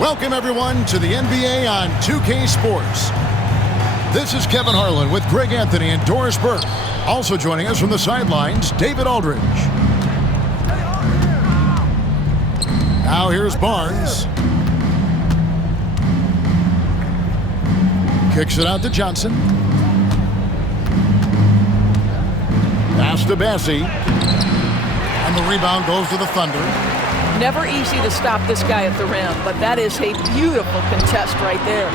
Welcome, everyone, to the NBA on 2K Sports. This is Kevin Harlan with Greg Anthony and Doris Burke. Also joining us from the sidelines, David Aldridge. Now here's Barnes. Kicks it out to Johnson. Pass to Bassey. And the rebound goes to the Thunder. Never easy to stop this guy at the rim, but that is a beautiful contest right there.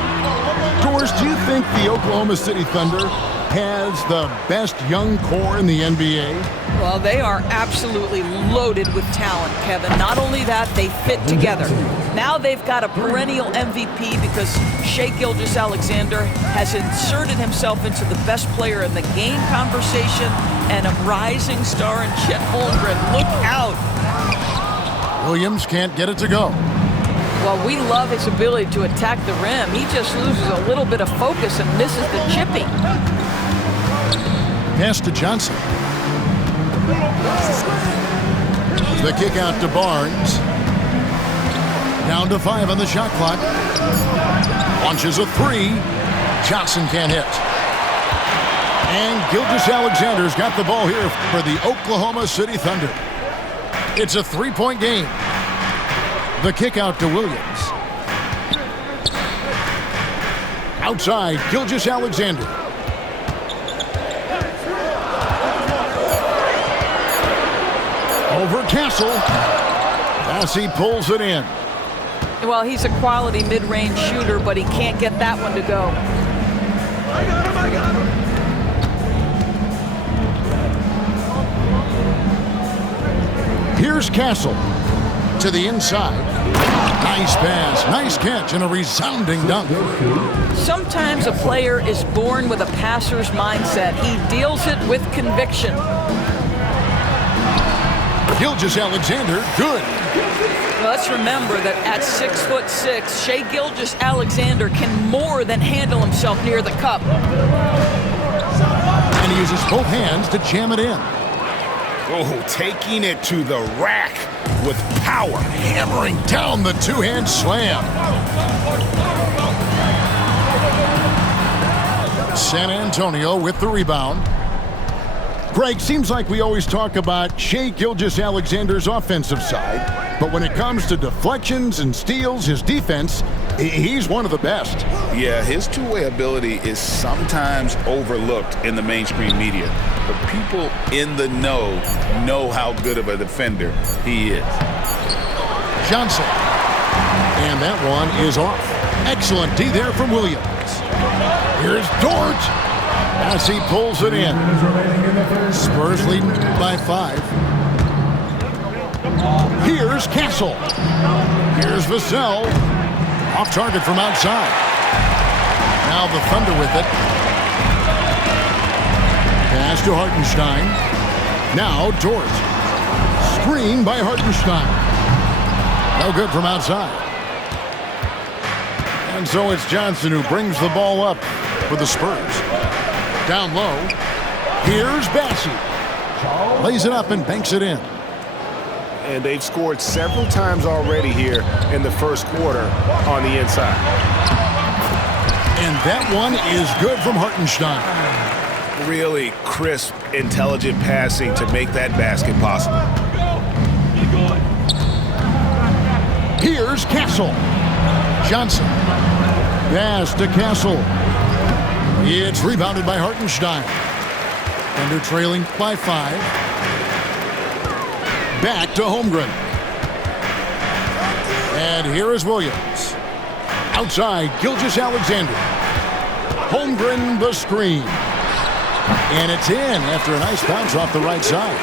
Doris, do you think the Oklahoma City Thunder has the best young core in the NBA? Well, they are absolutely loaded with talent, Kevin. Not only that, they fit together. Now they've got a perennial MVP because Shai Gilgeous-Alexander has inserted himself into the best player in the game conversation, and a rising star in Chet Holmgren. Look out! Williams can't get it to go. Well, we love his ability to attack the rim. He just loses a little bit of focus and misses the chipping. Pass to Johnson. The kick out to Barnes. Down to 5 on the shot clock. Launches a 3. Johnson can't hit. And Gilgeous-Alexander's got the ball here for the Oklahoma City Thunder. It's a 3-point game. The kick out to Williams. Outside, Gilgeous-Alexander. Over Castle. Bassey pulls it in. Well, he's a quality mid-range shooter, but he can't get that one to go. I got him. Here's Castle to the inside. Nice pass, nice catch, and a resounding dunk. Sometimes a player is born with a passer's mindset. He deals it with conviction. Gilgeous-Alexander, good. Well, let's remember that at 6'6", Shai Gilgeous-Alexander can more than handle himself near the cup. And he uses both hands to jam it in. Oh, taking it to the rack with power. Hammering down the two-hand slam. San Antonio with the rebound. Greg, seems like we always talk about Shai Gilgeous-Alexander's offensive side, but when it comes to deflections and steals, his defense, he's one of the best. Yeah, his two-way ability is sometimes overlooked in the mainstream media, but people in the know how good of a defender he is. Johnson. And that one is off. Excellent D there from Williams. Here's Dort. As he pulls it in. Spurs leading by 5. Here's Castle. Here's Vassell. Off target from outside. Now the Thunder with it. Pass to Hartenstein. Now Dort. Screen by Hartenstein. No good from outside. And so it's Johnson who brings the ball up for the Spurs. Down low. Here's Bassey. Lays it up and banks it in. And they've scored several times already here in the first quarter on the inside. And that one is good from Hartenstein. Really crisp, intelligent passing to make that basket possible. Here's Castle. Johnson. Pass to Castle. It's rebounded by Hartenstein. Thunder trailing by 5. Back to Holmgren. And here is Williams. Outside, Gilgeous-Alexander. Holmgren the screen. And it's in after a nice bounce off the right side.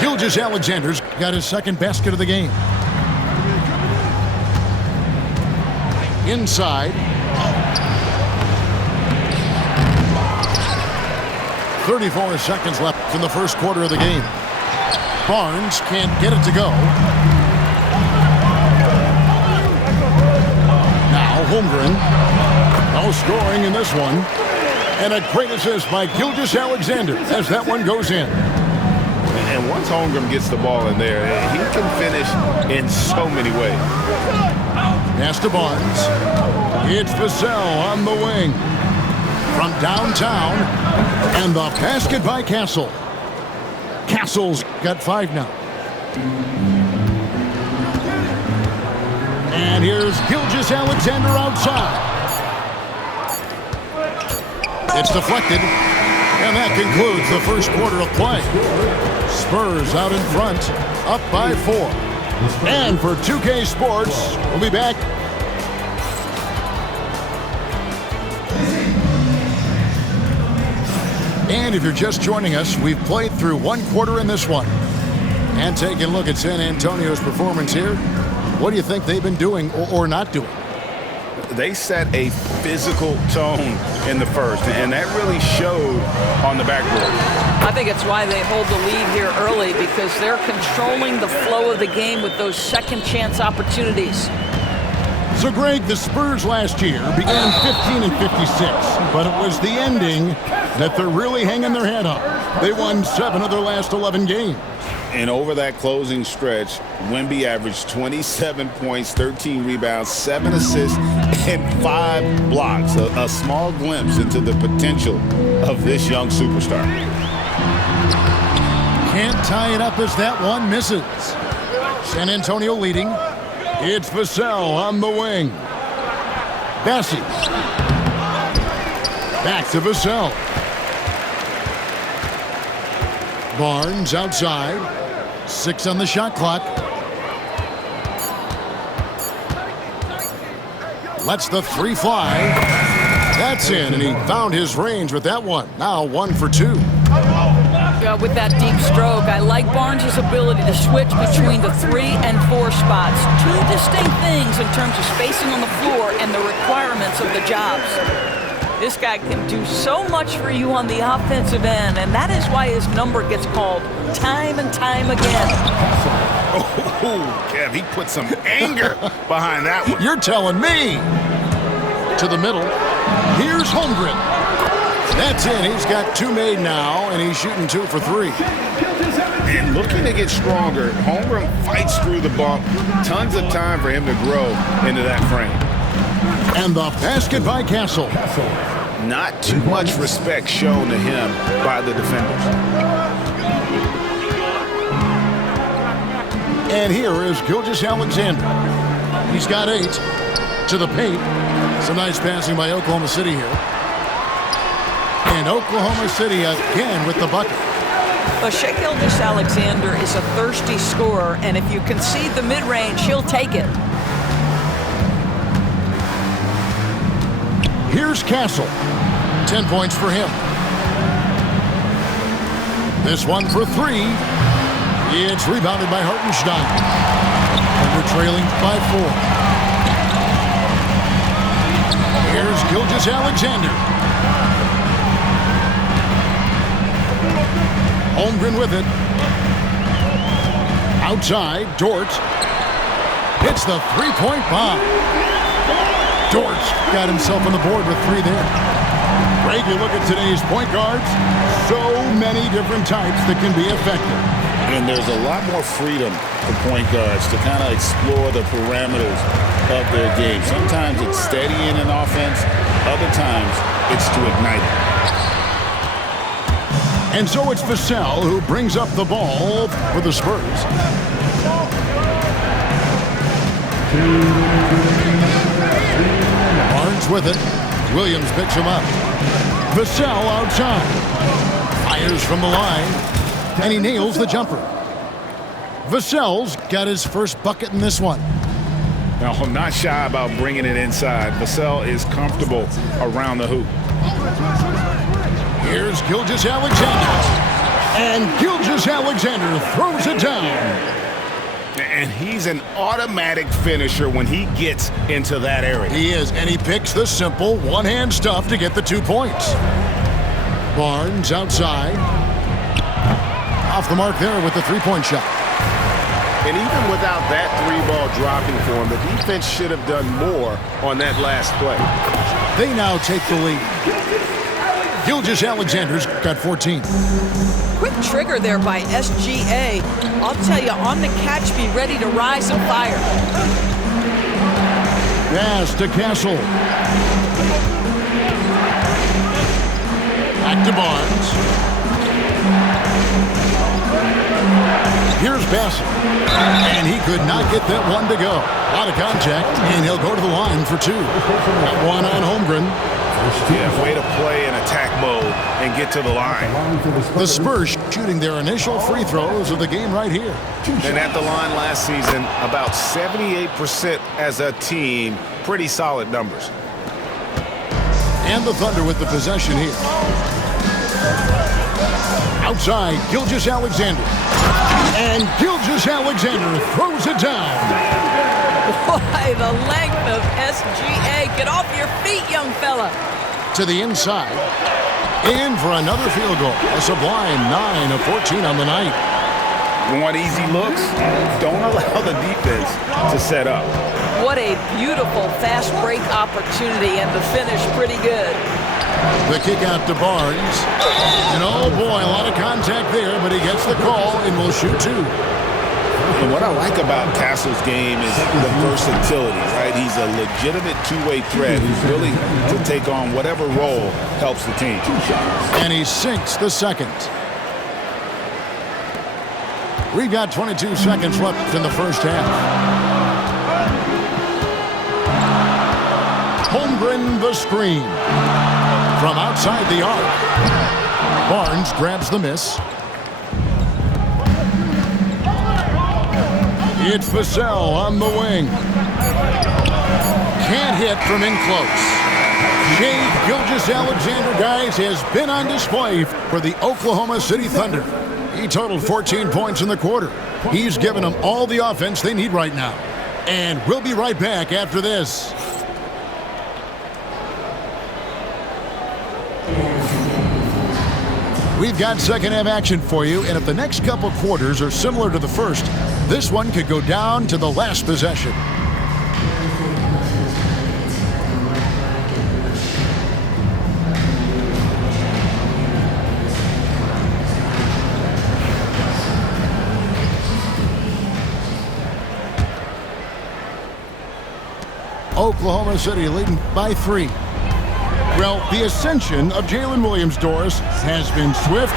Gilgeous-Alexander's got his second basket of the game. Inside. 34 seconds left in the first quarter of the game. Barnes can't get it to go. Now Holmgren. No scoring in this one. And a great assist by Gilgeous-Alexander as that one goes in. And once Holmgren gets the ball in there, he can finish in so many ways. Pass to Barnes. It's Vassell on the wing. From downtown, and the basket by Castle. Castle's got 5 now. And here's Gilgeous-Alexander outside. It's deflected, and that concludes the first quarter of play. Spurs out in front, up by 4. And for 2K Sports, we'll be back. And if you're just joining us, we've played through 1 quarter in this one. And taking a look at San Antonio's performance here, what do you think they've been doing or not doing? They set a physical tone in the first, and that really showed on the backboard. I think it's why they hold the lead here early, because they're controlling the flow of the game with those second chance opportunities. So, Greg, the Spurs last year began 15-56, but it was the ending that they're really hanging their head on. They won 7 of their last 11 games. And over that closing stretch, Wemby averaged 27 points, 13 rebounds, 7 assists, and 5 blocks. A small glimpse into the potential of this young superstar. Can't tie it up as that one misses. San Antonio leading. It's Vassell on the wing. Bassey. Back to Vassell. Barnes outside. 6 on the shot clock. Lets the 3 fly. That's in, and he found his range with that one. Now 1 for 2. With that deep stroke, I like Barnes' ability to switch between the 3 and 4 spots. 2 distinct things in terms of spacing on the floor and the requirements of the jobs. This guy can do so much for you on the offensive end, and that is why his number gets called time and time again. Oh, Kev, he put some anger behind that one. You're telling me. To the middle. Here's Holmgren. That's in. He's got 2 made now, and he's shooting 2 for 3. And looking to get stronger, Holmgren fights through the bump. Tons of time for him to grow into that frame. And the basket by Castle. Not too much respect shown to him by the defenders. And here is Gilgeous-Alexander. He's got 8 to the paint. Some nice passing by Oklahoma City here. And Oklahoma City again with the bucket. Well, Shai Gilgeous-Alexander is a thirsty scorer, and if you concede the mid-range, he'll take it. Here's Castle. 10 points for him. This one for 3. It's rebounded by Hartenstein. And we're trailing by 4. Here's Gilgeous-Alexander. Holmgren with it. Outside, Dort. Hits the 3-point bomb. Dort's got himself on the board with 3 there. Greg, you look at today's point guards, so many different types that can be effective. And there's a lot more freedom for point guards to kind of explore the parameters of their game. Sometimes it's steadying an offense. Other times it's to ignite it. And so it's Vassell who brings up the ball for the Spurs. Barnes with it. Williams picks him up. Vassell outside. Fires from the line. And he nails the jumper. Vassell's got his first bucket in this one. Now, I'm not shy about bringing it inside. Vassell is comfortable around the hoop. Here's Gilgeous-Alexander. And Gilgeous-Alexander throws it down. And he's an automatic finisher when he gets into that area. He is, and he picks the simple one-hand stuff to get the 2 points. Barnes outside. Off the mark there with the 3-point shot. And even without that 3-ball dropping for him, the defense should have done more on that last play. They now take the lead. Gilgeous-Alexander's got 14. Quick trigger there by SGA. I'll tell you, on the catch, be ready to rise and fire. Pass to Castle. Back to Barnes. Here's Bassett. And he could not get that one to go. A lot of contact, and he'll go to the line for 2. That one on Holmgren. Yeah, way to play in attack mode and get to the line. The Spurs shooting their initial free throws of the game right here. And at the line last season, about 78% as a team. Pretty solid numbers. And the Thunder with the possession here. Outside, Gilgeous-Alexander. And Gilgeous-Alexander throws it down. Why, the length of SGA. Get off your feet, young fella. To the inside. In for another field goal. A sublime 9 of 14 on the night. You want easy looks? Don't allow the defense to set up. What a beautiful fast break opportunity, and the finish pretty good. The kick out to Barnes. And oh boy, a lot of contact there, but he gets the call and will shoot 2. And what I like about Castle's game is the versatility, right? He's a legitimate two-way threat who's willing to take on whatever role helps the team. And he sinks the second. We've got 22 seconds left in the first half. Holmgren the screen. From outside the arc. Barnes grabs the miss. It's Vassell on the wing. Can't hit from in close. Shai Gilgeous-Alexander, guys, has been on display for the Oklahoma City Thunder. He totaled 14 points in the quarter. He's given them all the offense they need right now. And we'll be right back after this. We've got second half action for you, and if the next couple quarters are similar to the first, this one could go down to the last possession. Oklahoma City leading by 3. Well, the ascension of Jalen Williams, Doris, has been swift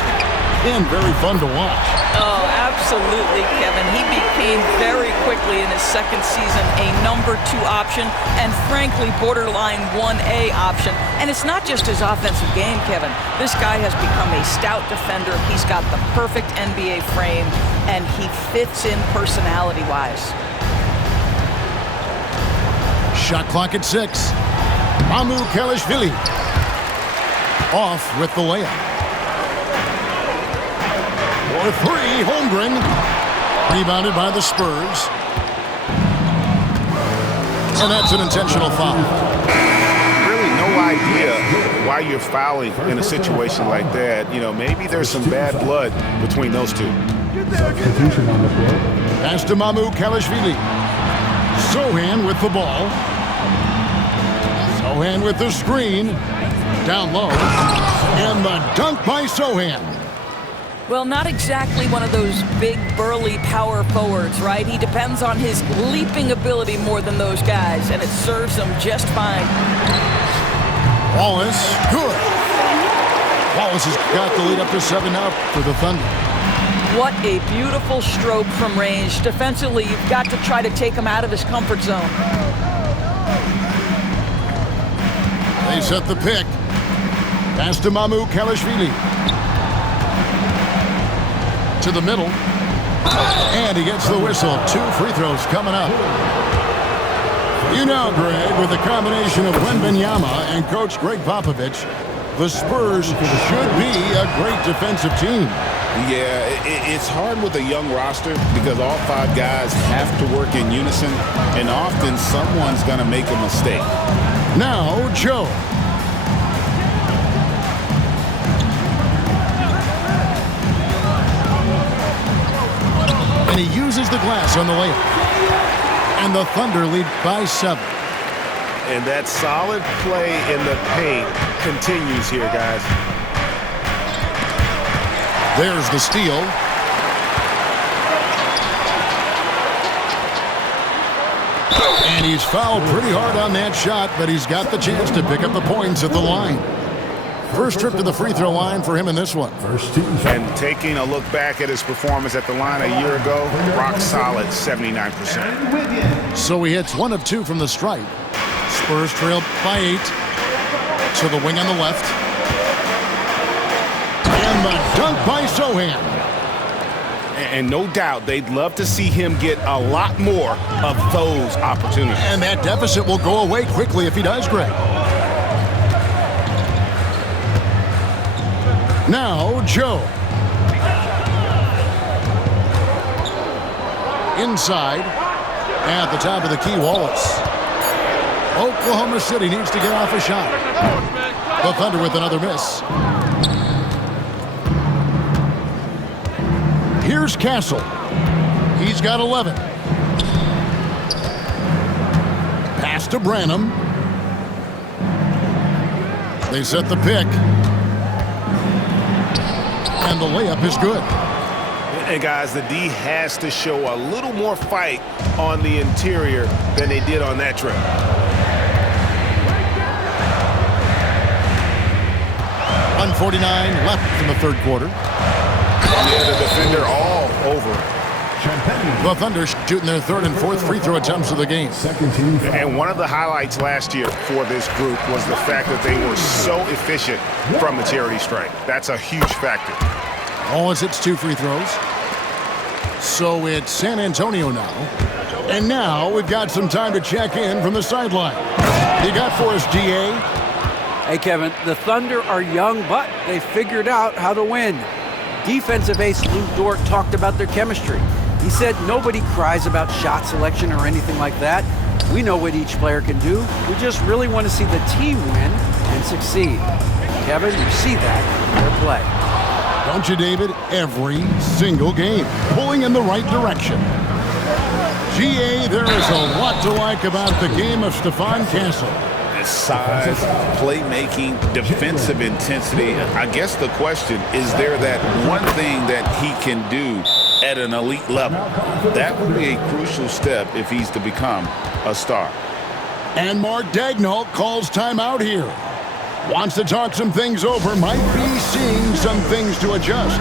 and very fun to watch. Oh, absolutely, Kevin. He became very quickly in his second season a number 2 option and, frankly, borderline 1A option. And it's not just his offensive game, Kevin. This guy has become a stout defender. He's got the perfect NBA frame, and he fits in personality-wise. Shot clock at 6. Mamukelashvili off with the layup. For 3, Holmgren. Rebounded by the Spurs. And that's an intentional foul. Really no idea why you're fouling in a situation like that. You know, maybe there's some bad blood between those two. Pass to Mamukelashvili. Sochan with the ball. Sochan with the screen. Down low. And the dunk by Sochan. Well, not exactly one of those big, burly power forwards, right? He depends on his leaping ability more than those guys, and it serves him just fine. Wallace, good. Wallace has got the lead up to 7 now for the Thunder. What a beautiful stroke from range. Defensively, you've got to try to take him out of his comfort zone. They set the pick. Pass to Mamukelashvili. To the middle. And he gets the whistle. 2 free throws coming up. You know, Greg, with the combination of Wembanyama and Coach Greg Popovich, the Spurs should be a great defensive team. Yeah, it's hard with a young roster because all 5 guys have to work in unison, and often someone's going to make a mistake. Now, Joe. And he uses the glass on the layup. And the Thunder lead by 7. And that solid play in the paint continues here, guys. There's the steal. And he's fouled pretty hard on that shot, but he's got the chance to pick up the points at the line. First trip to the free throw line for him in this one. And taking a look back at his performance at the line a year ago, rock solid, 79%. So he hits 1 of 2 from the stripe. Spurs trail by 8. To the wing on the left. And the dunk by Sochan. And no doubt they'd love to see him get a lot more of those opportunities. And that deficit will go away quickly if he does, Greg. Now, Joe. Inside. At the top of the key, Wallace. Oklahoma City needs to get off a shot. The Thunder with another miss. Here's Castle. He's got 11. Pass to Branham. They set the pick. And the layup is good. And guys, the D has to show a little more fight on the interior than they did on that trip. 1:49 left in the third quarter. Yeah, the defender all over it. The Thunder shooting their third and fourth free throw attempts of the game. And one of the highlights last year for this group was the fact that they were so efficient from the charity stripe. That's a huge factor. Wallace hits 2 free throws. So it's San Antonio now. And now we've got some time to check in from the sideline. You got for us, GA? Hey, Kevin, the Thunder are young, but they figured out how to win. Defensive ace Lou Dort talked about their chemistry. He said nobody cries about shot selection or anything like that. We know what each player can do. We just really want to see the team win and succeed. Kevin, you see that in their play. Don't you, David? Every single game, pulling in the right direction. GA, there is a lot to like about the game of Stephon Castle. Size, playmaking, defensive intensity. I guess the question, is there that one thing that he can do at an elite level? That would be a crucial step if he's to become a star. And Mark Daigneault calls timeout here. Wants to talk some things over, might be seeing some things to adjust.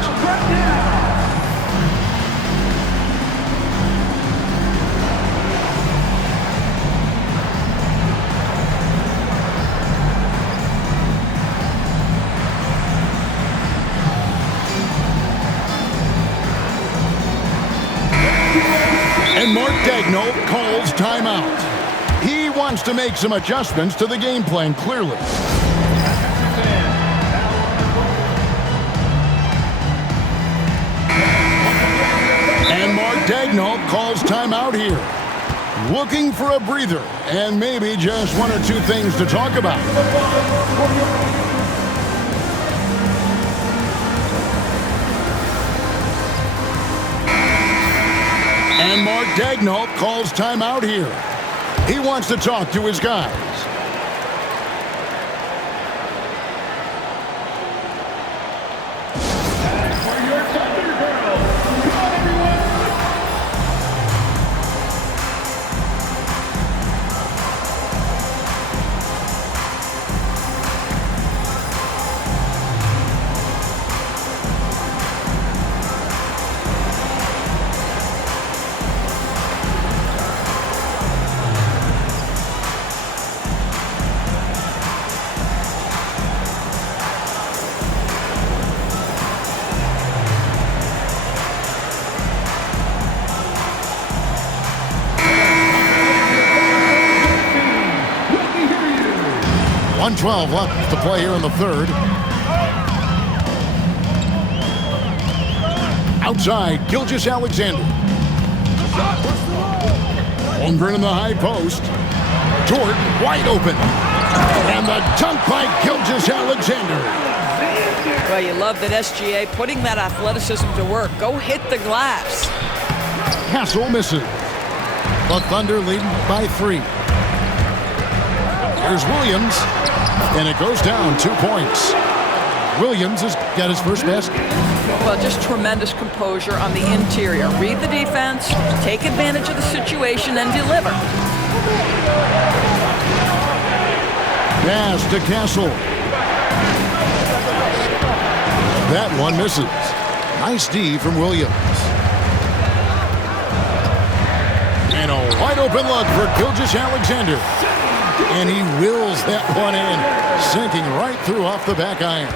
And Mark Daigneault calls timeout. He wants to make some adjustments to the game plan, clearly. And Mark Daigneault calls timeout here. Looking for a breather and maybe just 1 or 2 things to talk about. And Mark Daigneault calls timeout here. He wants to talk to his guys. .12 left to play here in the third. Outside, Gilgeous-Alexander. Holmgren in the high post. Dort wide open. And the dunk by Gilgeous-Alexander. Well, you love that SGA putting that athleticism to work. Go hit the glass. Castle misses. The Thunder leading by 3. Here's Williams. And it goes down 2 points. Williams has got his first basket. Well, just tremendous composure on the interior. Read the defense, take advantage of the situation, and deliver. Pass to Castle. That one misses. Nice D from Williams. And a wide open look for Gilgeous-Alexander. And he wills that one in, sinking right through off the back iron.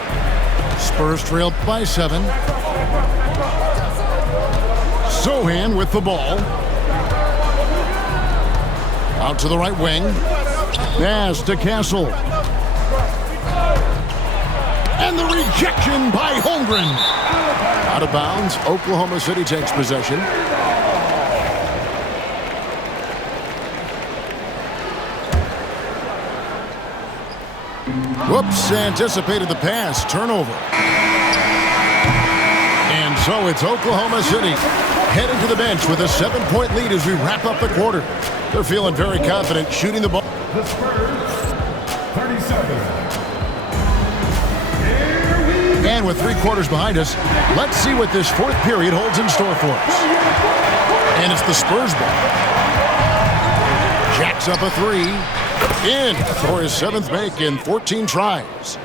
Spurs trail by 7. Sochan with the ball. Out to the right wing. Pass to Castle. And the rejection by Holmgren. Out of bounds. Oklahoma City takes possession. Whoops, anticipated the pass. Turnover. And so it's Oklahoma City heading to the bench with a 7-point lead as we wrap up the quarter. They're feeling very confident shooting the ball. The Spurs, 37. And with 3 quarters behind us, let's see what this 4th period holds in store for us. And it's the Spurs ball. Jacks up a 3. In for his 7th make in 14 tries.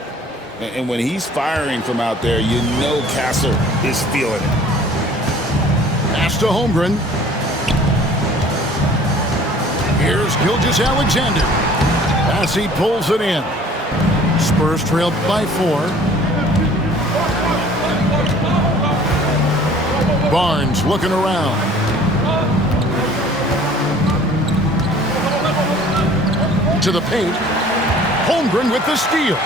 And when he's firing from out there, you know Castle is feeling it. Pass to Holmgren. Here's Gilgeous-Alexander. Bassey pulls it in. Spurs trailed by 4. Barnes looking around. To the paint. Holmgren with the steal.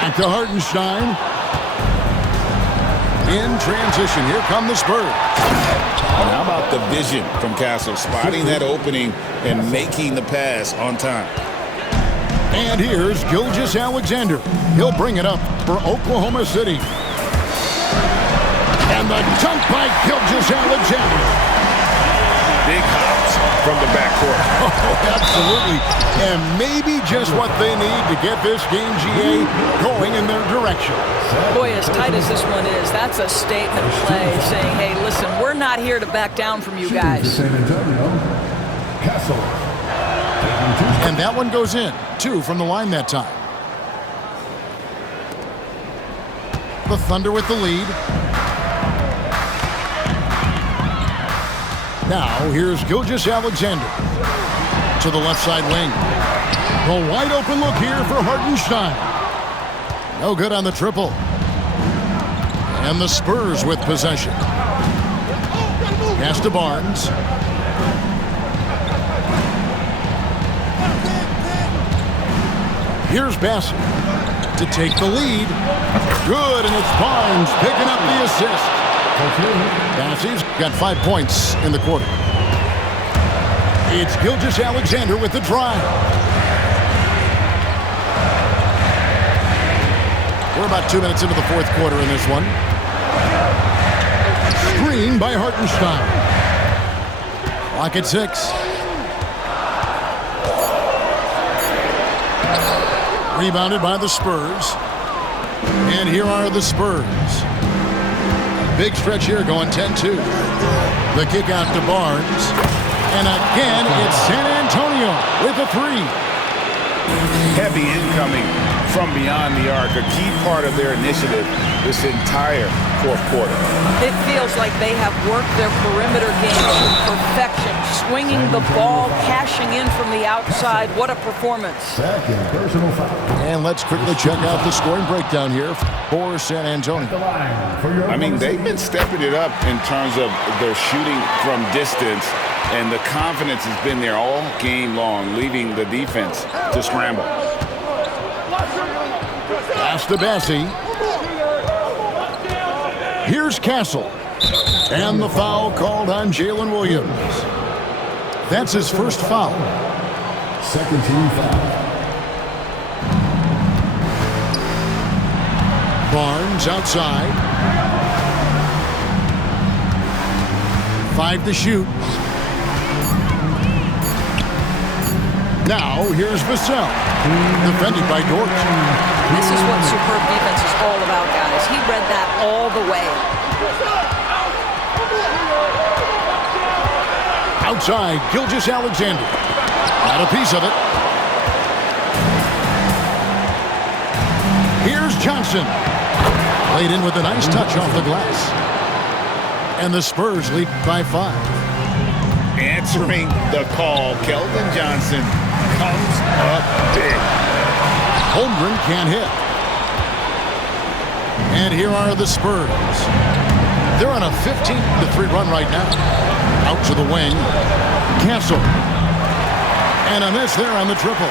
Back to Hartenstein. In transition, here come the Spurs. And how about the vision from Castle, spotting that opening and making the pass on time. And here's Gilgeous-Alexander. He'll bring it up for Oklahoma City. And the dunk by Gilgeous-Alexander. Big hops from the backcourt. Oh, absolutely. And maybe just what they need to get this game, GA, going in their direction. Boy, as tight as this one is, that's a statement play saying, hey, listen, we're not here to back down from you guys. San Antonio, Castle. And that one goes in. 2 from the line that time. The Thunder with the lead. Now, here's Gilgeous-Alexander to the left side wing. A wide open look here for Hartenstein. No good on the triple. And the Spurs with possession. Pass to Barnes. Here's Bassey to take the lead. Good, and it's Barnes picking up the assist. Bassey's got 5 points in the quarter. It's Gilgeous-Alexander with the drive. We're about 2 minutes into the 4th quarter in this one. Screen by Hartenstein. Clock at 6. Rebounded by the Spurs. And here are the Spurs. Big stretch here going 10-2. The kick out to Barnes. And again, it's San Antonio with a 3. Heavy incoming from beyond the arc, a key part of their initiative this entire 4th quarter. It feels like they have worked their perimeter game to perfection, swinging the ball, cashing in from the outside. What a performance. Second personal foul. And let's quickly check out the scoring breakdown here for San Antonio. The line for your I mean, they've been stepping it up in terms of their shooting from distance, and the confidence has been there all game long, leaving the defense to scramble. Pass to Bassey. Here's Castle. And the foul called on Jalen Williams. That's his first foul. second team foul. Barnes outside. 5 to shoot. Now, here's Vassell, defended by Dort. This is what superb defense is all about, guys. He read that all the way. Outside, Gilgeous-Alexander. Got a piece of it. Here's Johnson. Played in with a nice touch off the glass. And the Spurs lead by 5. Answering the call, Keldon Johnson comes up big. Holmgren can't hit. And here are the Spurs. They're on a 15-3 run right now. Out to the wing. Castle. And a miss there on the triple.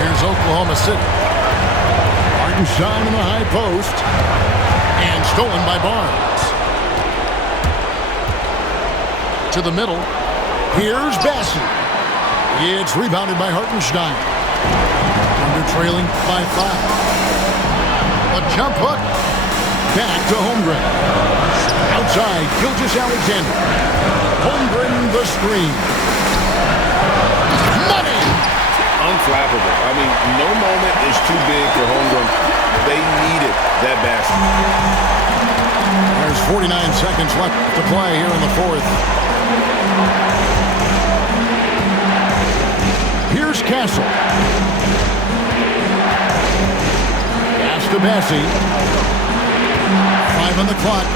Here's Oklahoma City. Hartenstein in the high post. And stolen by Barnes. To the middle. Here's Bassey. It's rebounded by Hartenstein. Under trailing by 5. A jump hook. Back to Holmgren. Outside, Gilgeous-Alexander. Holmgren the screen. Money! Unflappable. I mean, no moment is too big for Holmgren. They needed that basket. There's 49 seconds left to play here in the 4th. Here's Castle. Pass to Bassey. 5 on the clock.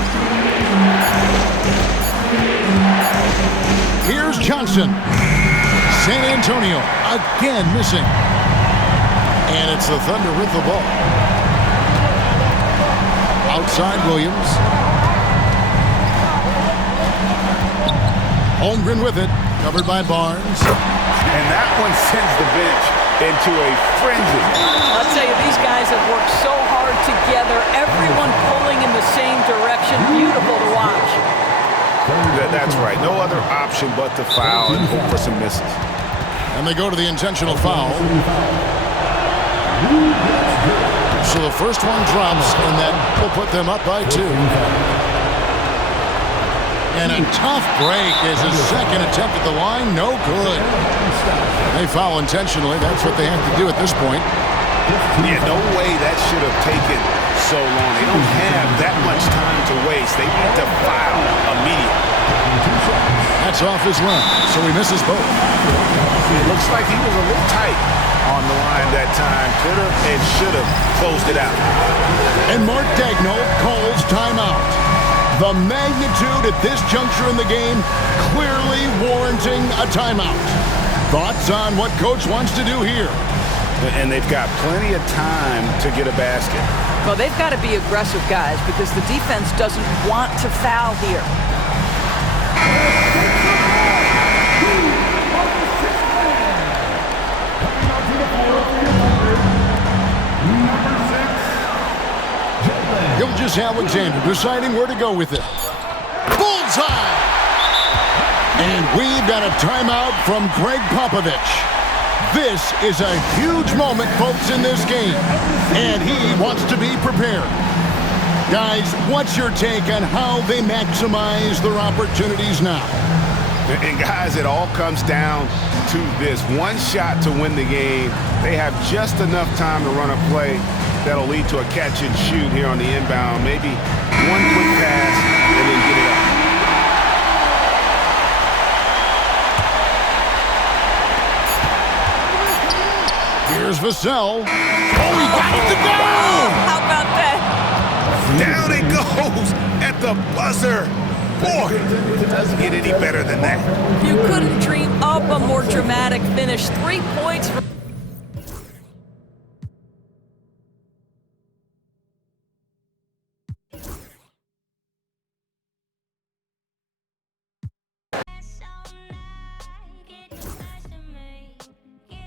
Here's Johnson. San Antonio again missing. And it's the Thunder with the ball. Outside Williams. Holmgren with it. Covered by Barnes. And that one sends the bench into a frenzy. I'll tell you, these guys have worked so hard together. Everyone pulling in the same direction. Beautiful to watch. That's right. No other option but to foul and hope for some misses. And they go to the intentional foul. So the first one drops, and that will put them up by 2. And a tough break is his second attempt at the line. No good. They foul intentionally. That's what they have to do at this point. Yeah, no way that should have taken so long. They don't have that much time to waste. They need to foul immediately. That's off his run, so he misses both. It looks like he was a little tight on the line that time. Could have and should have closed it out. And Mark Daigneault calls timeout. The magnitude at this juncture in the game clearly warranting a timeout. Thoughts on what Coach wants to do here? And they've got plenty of time to get a basket. Well, they've got to be aggressive, guys, because the defense doesn't want to foul here. Gilgeous-Alexander deciding where to go with it. Bullseye! And we've got a timeout from Greg Popovich. This is a huge moment, folks, in this game. And he wants to be prepared. Guys, what's your take on how they maximize their opportunities now? And guys, it all comes down to this. One shot to win the game. They have just enough time to run a play that'll lead to a catch and shoot here on the inbound. Maybe one quick pass and then get it up. Here's Vassell. Oh, he got it to go! How about that? Down it goes at the buzzer. Boy, it doesn't get any better than that. You couldn't dream up a more dramatic finish. 3 points for